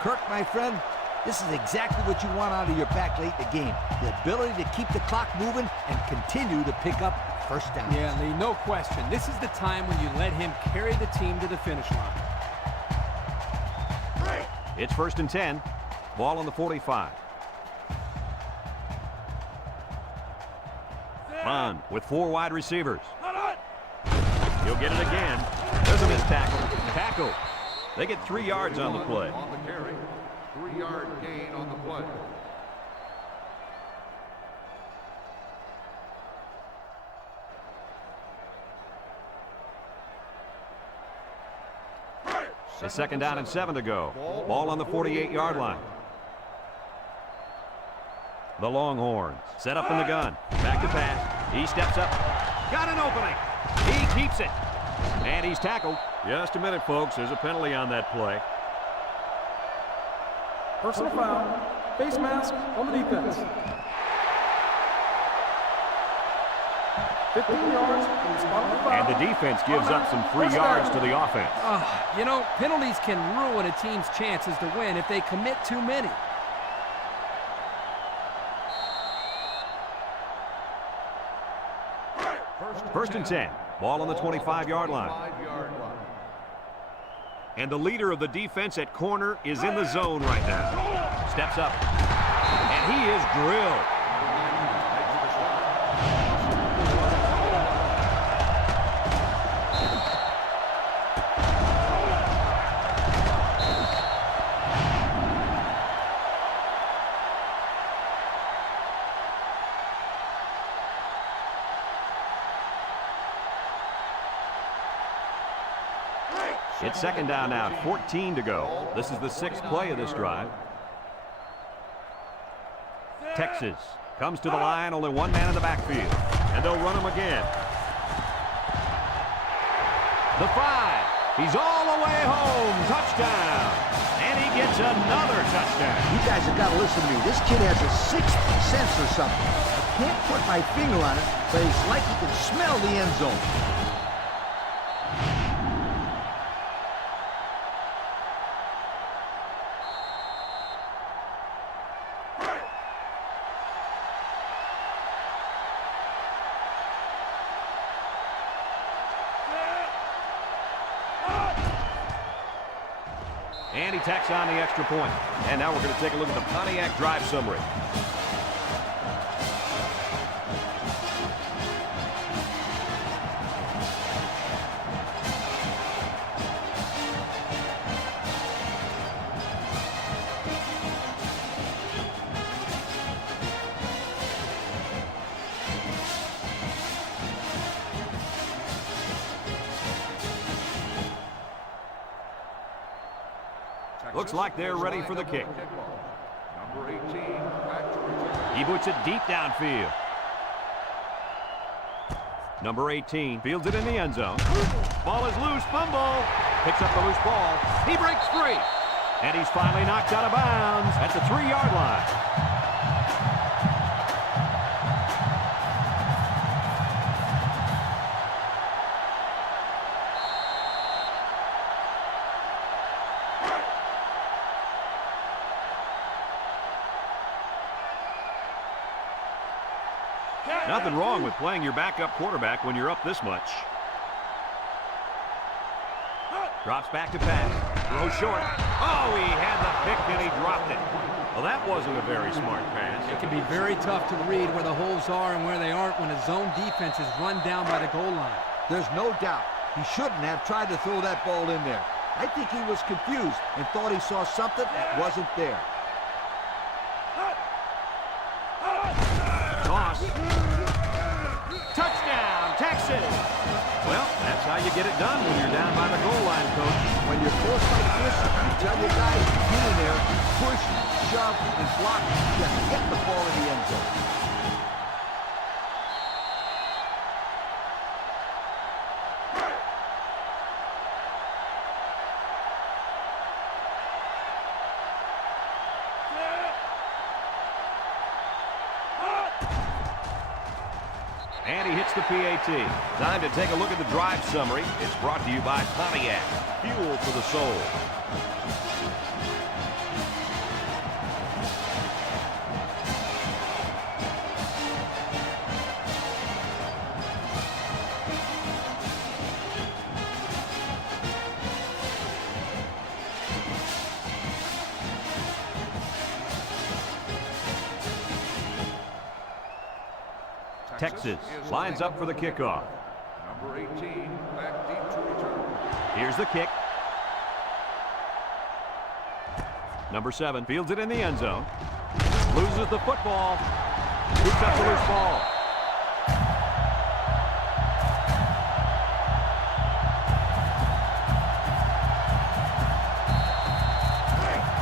Kirk, my friend, this is exactly what you want out of your back late in the game. The ability to keep the clock moving and continue to pick up first down. Yeah, Lee, no question. This is the time when you let him carry the team to the finish line. It's first and 10. Ball on the 45. Bond with 4 wide receivers. He'll get it again. There's a missed tackle. Tackle. They get 3 yards on the play. On the carry. 3-yard gain on the play. It's second down and 7 to go. Ball on the 48-yard line. The Longhorns set up in the gun. Back to pass. He steps up. Got an opening. He keeps it. And he's tackled. Just a minute, folks. There's a penalty on that play. Personal foul. Face mask on the defense. 15 yards from the spot of the foul. And the defense gives up some free yards to the offense. You know, penalties can ruin a team's chances to win if they commit too many. First and 10. Ball on the 25-yard line. And the leader of the defense at corner is in the zone right now. Steps up. And he is drilled. It's second down now, 14 to go. This is the 6th play of this drive. Texas comes to the line, only 1 man in the backfield. And they'll run him again. The 5. He's all the way home. Touchdown. And he gets another touchdown. You guys have got to listen to me. This kid has a 6th sense or something. I can't put my finger on it, but it's like he can smell the end zone. And he tacks on the extra point. And now we're going to take a look at the Pontiac drive summary. Looks like they're ready for the kick. Number 18, back to return. He boots it deep downfield. Number 18 fields it in the end zone. Ball is loose, fumble. Picks up the loose ball. He breaks free. And he's finally knocked out of bounds at the 3-yard line. Nothing wrong with playing your backup quarterback when you're up this much. Drops back to pass. Throws short. Oh, he had the pick and he dropped it. Well, that wasn't a very smart pass. It can be very tough to read where the holes are and where they aren't when a zone defense is run down by the goal line. There's no doubt he shouldn't have tried to throw that ball in there. I think he was confused and thought he saw something that wasn't there. Toss. Touchdown, Texas! Well, that's how you get it done when you're down by the goal line, Coach. When you're close like this, you tell your guys to get in there, push, shove, and block. Just get the ball in the end zone. And he hits the PAT. Time to take a look at the drive summary. It's brought to you by Pontiac. Fuel for the soul. Texas lines up for the kickoff. Number 18, back deep to return. Here's the kick. Number 7 fields it in the end zone. Loses the football. Scoops up the loose ball.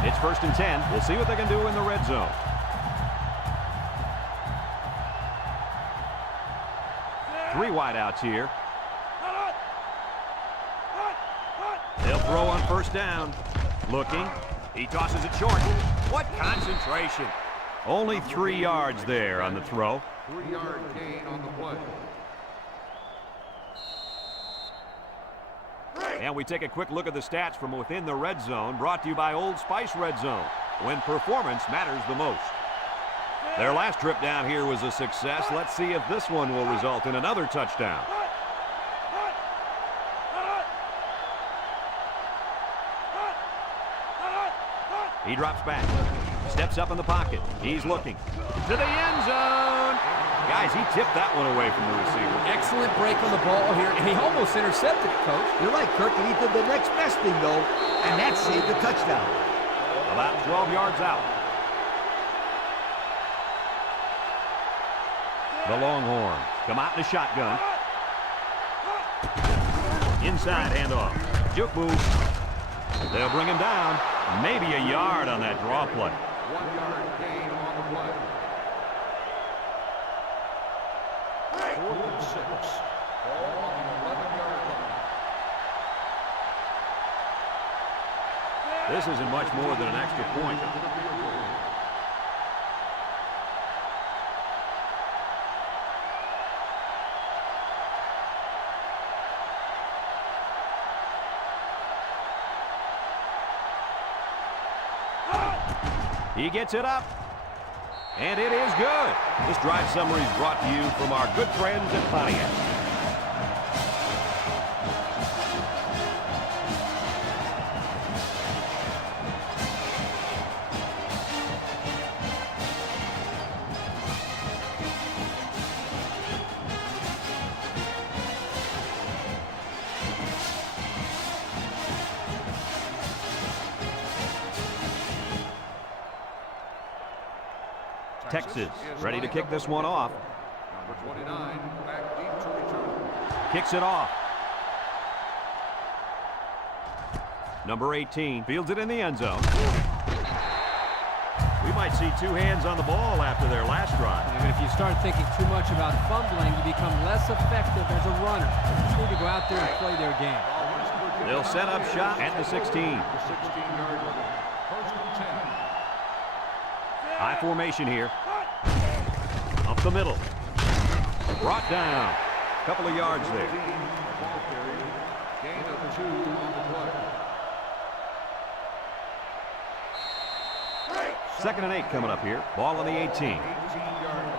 It's 1st and 10. We'll see what they can do in the red zone. Three wideouts here. They'll throw on 1st down. Looking. He tosses it short. What concentration. Only 3 yards there on the throw. 3-yard gain on the play. And we take a quick look at the stats from within the red zone, brought to you by Old Spice Red Zone, when performance matters the most. Their last trip down here was a success. Let's see if this one will result in another touchdown. He drops back, steps up in the pocket. He's looking to the end zone. Guys, he tipped that one away from the receiver. Excellent break on the ball here, and he almost intercepted it, Coach. You're right, Kirk, and he did the next best thing, though, and that saved the touchdown. About 12 yards out. The Longhorns come out in a shotgun. Inside handoff. Juke move. They'll bring him down. Maybe a yard on that draw play. 1-yard gain on the play. 4th and 6. Ball on the 11-yard line. This isn't much more than an extra point. He gets it up, and it is good. This drive summary is brought to you from our good friends at Pontiac. Texas ready to kick this one off. Number 29, back deep to return. Kicks it off. Number 18 fields it in the end zone. We might might see two hands on the ball after their last drive. Even if you start thinking too much about fumbling, you become less effective as a runner. You just need to go out there and play their game. They'll set up shop at the 16. The 16-yard line. First and 10. High formation here. Up the middle. Brought down. Couple of yards there. Ball carrier. Gain of 2 on the play. 2nd and 8 coming up here. Ball on the 18. 18-yard line.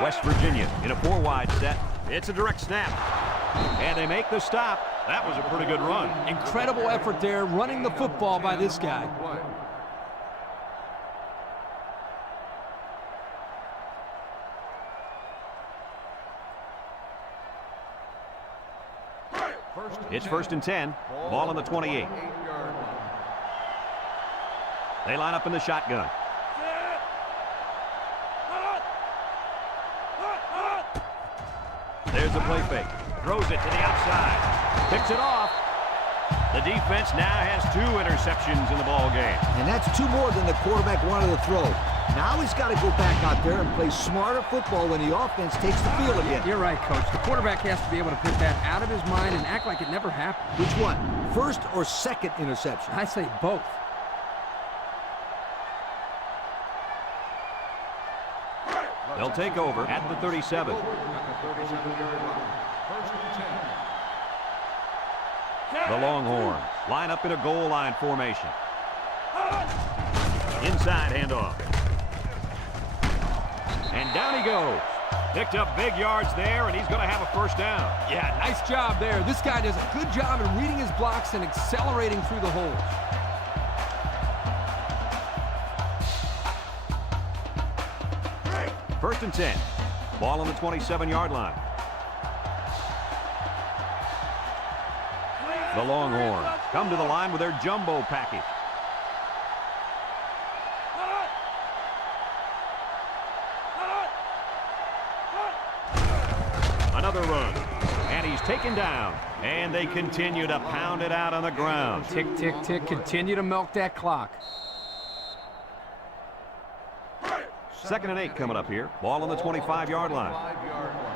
West Virginia in a 4-wide set. It's a direct snap. And they make the stop. That was a pretty good run. Incredible effort there, running the football by this guy. It's 1st and 10. Ball on the 28. They line up in the shotgun. There's the play fake. Throws it to the outside. Picks it off. The defense now has 2 interceptions in the ball game. And that's 2 more than the quarterback wanted to throw. Now he's got to go back out there and play smarter football when the offense takes the field again. You're right, Coach. The quarterback has to be able to put that out of his mind and act like it never happened. Which one? First or second interception? I say both. They'll take over at the 37. At the 37-yard line. First and 10. The Longhorns line up in a goal line formation. Inside handoff. And down he goes. Picked up big yards there, and he's going to have a first down. Yeah, nice job there. This guy does a good job in reading his blocks and accelerating through the holes. First and 10. Ball on the 27-yard line. The Longhorns come to the line with their jumbo package. Another run. And he's taken down. And they continue to pound it out on the ground. Tick, tick, tick. Continue to milk that clock. 2nd and 8 coming up here. Ball on the 25-yard line. 5-yard line.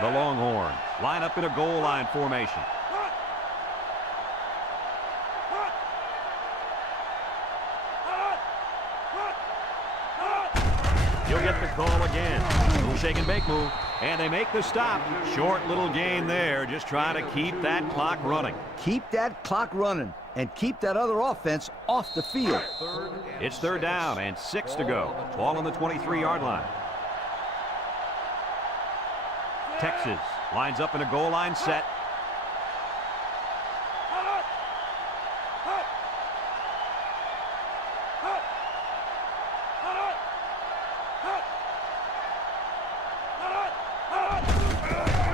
The Longhorns line up in a goal line formation. You'll get the call again. Little shake and bake move. And they make the stop. Short little gain there, just trying to keep that clock running. Keep that clock running and keep that other offense off the field. It's 3rd down and 6 to go. Ball on the 23-yard line. Texas lines up in a goal line set.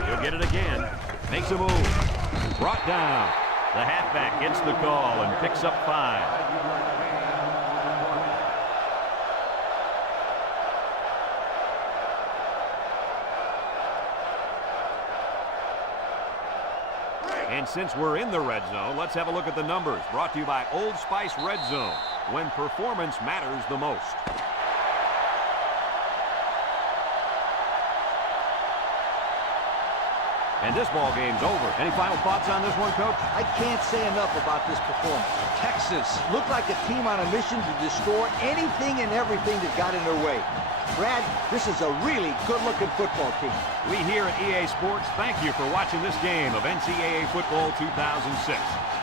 He'll get it again. Makes a move. Brought down. The halfback gets the call and picks up 5. And since we're in the red zone, let's have a look at the numbers. Brought to you by Old Spice Red Zone, when performance matters the most. And this ball game's over. Any final thoughts on this one, Coach? I can't say enough about this performance. Texas looked like a team on a mission to destroy anything and everything that got in their way. Brad, this is a really good-looking football team. We here at EA Sports thank you for watching this game of NCAA Football 2006.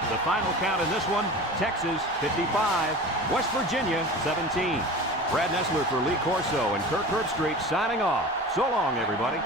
The final count in this one, Texas 55, West Virginia 17. Brad Nessler for Lee Corso and Kirk Herbstreit signing off. So long, everybody.